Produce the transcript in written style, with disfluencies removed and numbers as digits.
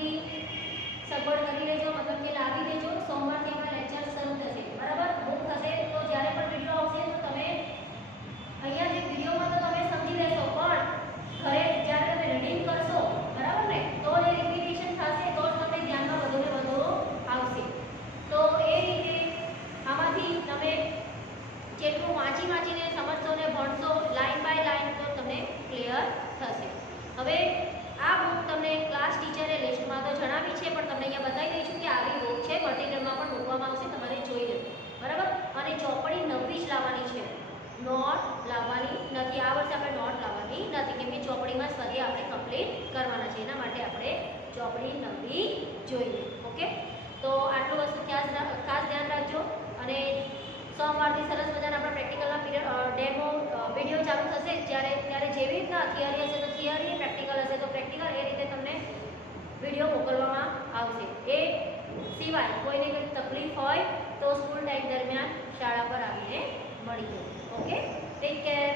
પૂરી સગવડ કરી લેજો, મતલબ કે લાવી દેજો. સોમવારથી આપણા લેક્ચર શરૂ થશે, બરાબર. બુક થશે તો જ્યારે પણ વિડીયો આવશે તો તમે અહીંયા જે વિડીયોમાં તો તમે સમજી લેશો, પણ ઘરે જ્યારે તમે રીડિંગ કરશો, બરાબર ને, તો જે રિપીટેશન થશે તો જ તમને ધ્યાનમાં વધુ ને વધુ આવશે. તો એ રીતે આમાંથી તમે જેટલું વાંચીને સમજશો ને ભણશો લાઈન બાય લાઈન તો તમને ક્લિયર થશે. હવે આ બુક તમને ક્લાસ ટીચરે લિસ્ટમાં તો જણાવી છે, પણ તમને અહીંયા બતાવી દઈશું કે આવી બુક છે, મટીરિયલમાં પણ મૂકવામાં આવશે, તમારે જોઈ લેવું, બરાબર. અને ચોપડી નવી જ લાવવાની છે, નોટ લાવવાની નથી. આ વર્ષે આપણે નોટ લાવવાની નથી, કેમ કે ચોપડીમાં સ્વાધ્યાય આપણે કમ્પ્લીટ કરવાના છે, એના માટે આપણે ચોપડી નવી જોઈએ. ઓકે, તો આટલું વસ્તુ ખાસ ધ્યાન રાખજો. અને સોમવારથી સરસ મજાના આપણા પ્રેક્ટિકલના ડેમો વિડીયો ચાલુ થશે, ત્યારે જેવી રીતના થિયરી હશે તો થિયરી, પ્રેક્ટિકલ હશે તો પ્રેક્ટિકલ, એ રીતે તમને વિડીયો મોકલવામાં આવશે. એ સિવાય કોઈને કંઈ તકલીફ હોય તો સ્કૂલ ટાઈમ દરમિયાન શાળા પર આવીને મળી જજો. Okay, take care.